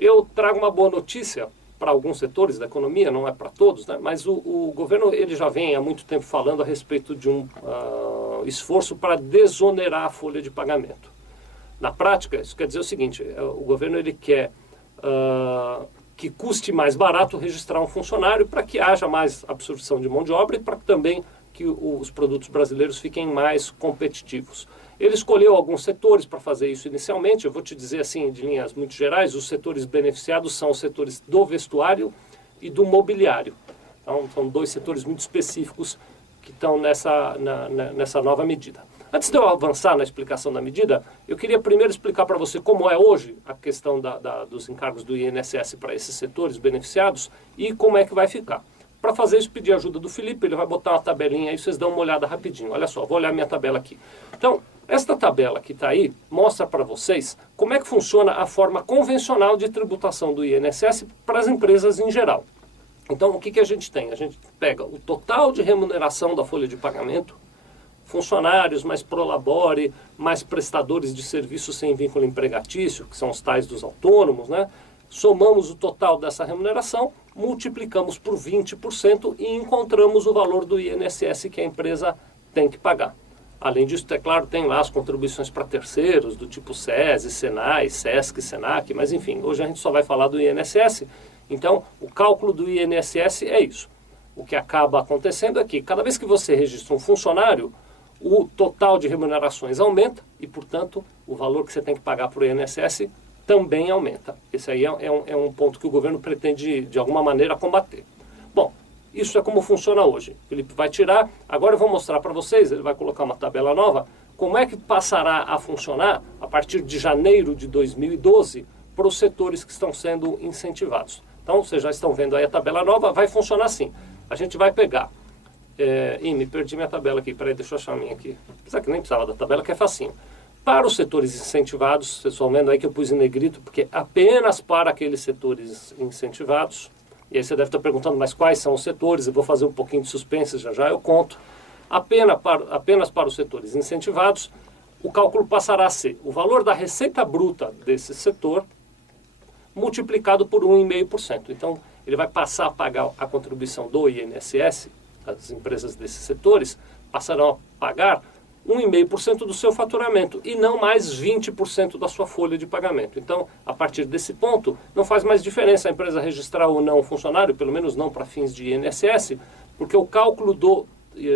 eu trago uma boa notícia para alguns setores da economia, não é para todos, né? Mas o governo ele já vem há muito tempo falando a respeito de um esforço para desonerar a folha de pagamento. Na prática, isso quer dizer o seguinte, o governo ele quer que custe mais barato registrar um funcionário para que haja mais absorção de mão de obra e para também que os produtos brasileiros fiquem mais competitivos. Ele escolheu alguns setores para fazer isso inicialmente. Eu vou te dizer assim, de linhas muito gerais, os setores beneficiados são os setores do vestuário e do mobiliário. Então, são dois setores muito específicos que estão nessa nova medida. Antes de eu avançar na explicação da medida, eu queria primeiro explicar para você como é hoje a questão dos encargos do INSS para esses setores beneficiados e como é que vai ficar. Para fazer isso, pedir a ajuda do Felipe, ele vai botar uma tabelinha aí, vocês dão uma olhada rapidinho. Olha só, vou olhar minha tabela aqui. Então, esta tabela que está aí mostra para vocês como é que funciona a forma convencional de tributação do INSS para as empresas em geral. Então, o que a gente tem? A gente pega o total de remuneração da folha de pagamento, funcionários, mais prolabore, mais prestadores de serviços sem vínculo empregatício, que são os tais dos autônomos, né? Somamos o total dessa remuneração, multiplicamos por 20% e encontramos o valor do INSS que a empresa tem que pagar. Além disso, é claro, tem lá as contribuições para terceiros, do tipo SESI, SENAI, SESC, SENAC, mas enfim, hoje a gente só vai falar do INSS. Então, o cálculo do INSS é isso. O que acaba acontecendo é que, cada vez que você registra um funcionário, o total de remunerações aumenta e, portanto, o valor que você tem que pagar para o INSS também aumenta. Esse aí é um ponto que o governo pretende, de alguma maneira, combater. Bom, isso é como funciona hoje. O Felipe vai tirar, agora eu vou mostrar para vocês, ele vai colocar uma tabela nova, como é que passará a funcionar a partir de janeiro de 2012 para os setores que estão sendo incentivados. Então, vocês já estão vendo aí a tabela nova, vai funcionar assim. A gente vai pegar... me perdi minha tabela aqui, peraí, deixa eu achar a minha aqui. Apesar que nem precisava da tabela, que é facinho. Para os setores incentivados, vocês estão vendo aí que eu pus em negrito, porque apenas para aqueles setores incentivados, e aí você deve estar perguntando, mas quais são os setores? Eu vou fazer um pouquinho de suspense, já eu conto. Apenas para os setores incentivados, o cálculo passará a ser o valor da receita bruta desse setor multiplicado por 1,5%. Então, ele vai passar a pagar a contribuição do INSS, as empresas desses setores passarão a pagar 1,5% do seu faturamento e não mais 20% da sua folha de pagamento. Então, a partir desse ponto, não faz mais diferença a empresa registrar ou não o funcionário, pelo menos não para fins de INSS, porque o cálculo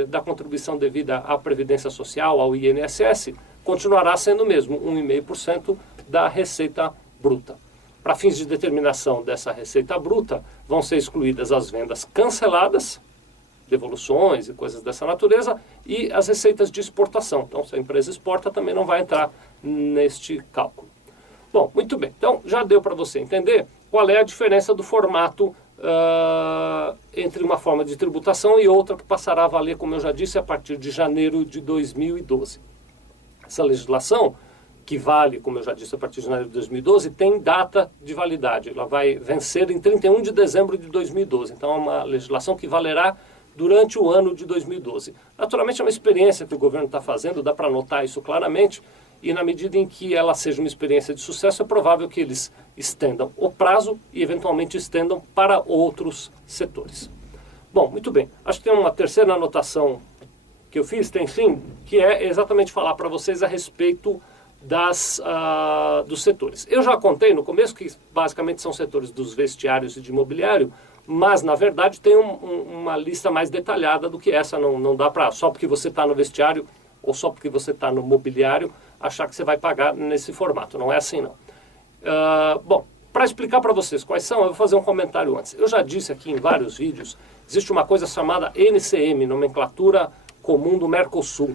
da contribuição devida à Previdência Social, ao INSS, continuará sendo o mesmo, 1,5% da receita bruta. Para fins de determinação dessa receita bruta, vão ser excluídas as vendas canceladas, devoluções e coisas dessa natureza, e as receitas de exportação. Então, se a empresa exporta, também não vai entrar neste cálculo. Bom, muito bem. Então, já deu para você entender qual é a diferença do formato entre uma forma de tributação e outra que passará a valer, como eu já disse, a partir de janeiro de 2012. Essa legislação, que vale, como eu já disse, a partir de janeiro de 2012, tem data de validade. Ela vai vencer em 31 de dezembro de 2012. Então, é uma legislação que valerá durante o ano de 2012. Naturalmente, é uma experiência que o governo está fazendo, dá para notar isso claramente, e na medida em que ela seja uma experiência de sucesso, é provável que eles estendam o prazo e, eventualmente, estendam para outros setores. Bom, muito bem. Acho que tem uma terceira anotação que eu fiz, tem sim, que é exatamente falar para vocês a respeito dos setores. Eu já contei no começo que basicamente são setores dos vestiários e de imobiliário, mas na verdade tem uma lista mais detalhada do que essa. Não dá para, só porque você está no vestiário ou só porque você está no mobiliário, achar que você vai pagar nesse formato. Não é assim, não. Bom, para explicar para vocês quais são, eu vou fazer um comentário antes. Eu já disse aqui em vários vídeos, existe uma coisa chamada NCM, Nomenclatura Comum do Mercosul.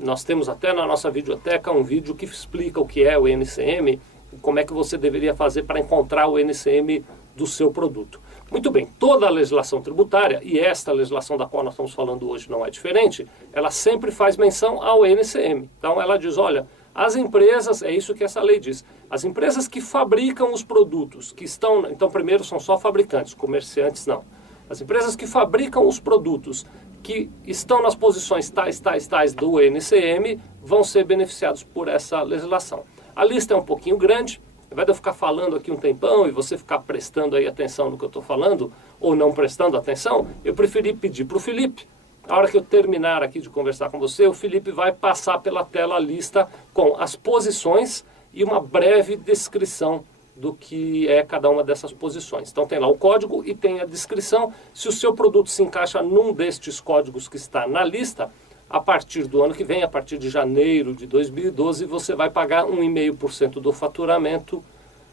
Nós temos até na nossa videoteca um vídeo que explica o que é o NCM, como é que você deveria fazer para encontrar o NCM do seu produto. Muito bem, toda a legislação tributária, e esta legislação da qual nós estamos falando hoje não é diferente, ela sempre faz menção ao NCM. Então ela diz, olha, as empresas, é isso que essa lei diz, as empresas que fabricam os produtos, que estão, então primeiro são só fabricantes, comerciantes não. As empresas que fabricam os produtos que estão nas posições tais do NCM vão ser beneficiados por essa legislação. A lista é um pouquinho grande, Ao invés de eu ficar falando aqui um tempão e você ficar prestando aí atenção no que eu estou falando, ou não prestando atenção, eu preferi pedir para o Felipe. A hora que eu terminar aqui de conversar com você, o Felipe vai passar pela tela a lista com as posições e uma breve descrição do que é cada uma dessas posições. Então tem lá o código e tem a descrição. Se o seu produto se encaixa num destes códigos que está na lista, a partir do ano que vem, a partir de janeiro de 2012, você vai pagar 1,5% do faturamento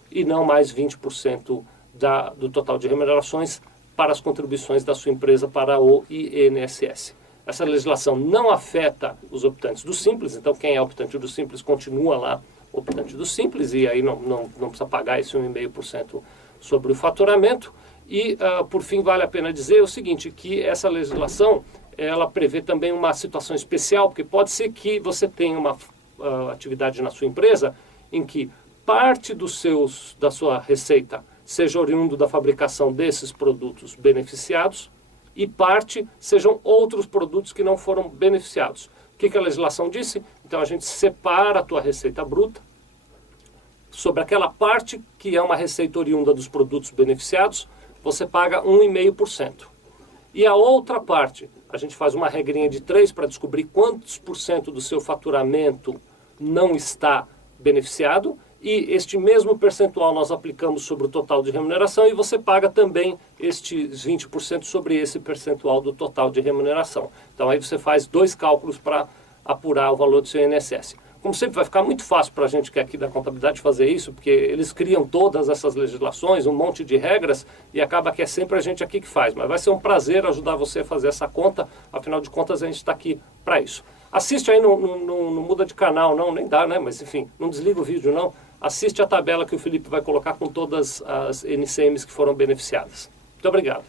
e não mais 20% do total de remunerações para as contribuições da sua empresa para o INSS. Essa legislação não afeta os optantes do Simples, então quem é optante do Simples continua lá optante do Simples e aí não precisa pagar esse 1,5% sobre o faturamento. E, por fim, vale a pena dizer o seguinte, que essa legislação ela prevê também uma situação especial, porque pode ser que você tenha uma atividade na sua empresa em que parte da sua receita seja oriundo da fabricação desses produtos beneficiados e parte sejam outros produtos que não foram beneficiados. O que a legislação disse? Então a gente separa a tua receita bruta sobre aquela parte que é uma receita oriunda dos produtos beneficiados, você paga 1,5%. E a outra parte, a gente faz uma regrinha de 3 para descobrir quantos por cento do seu faturamento não está beneficiado, e este mesmo percentual nós aplicamos sobre o total de remuneração e você paga também estes 20% sobre esse percentual do total de remuneração. Então aí você faz 2 cálculos para apurar o valor do seu INSS. Como sempre vai ficar muito fácil para a gente que é aqui da contabilidade fazer isso, porque eles criam todas essas legislações, um monte de regras, e acaba que é sempre a gente aqui que faz. Mas vai ser um prazer ajudar você a fazer essa conta, afinal de contas a gente está aqui para isso. Assiste aí, não muda de canal não, nem dá, né? Mas enfim, não desliga o vídeo não. Assiste a tabela que o Felipe vai colocar com todas as NCMs que foram beneficiadas. Muito obrigado.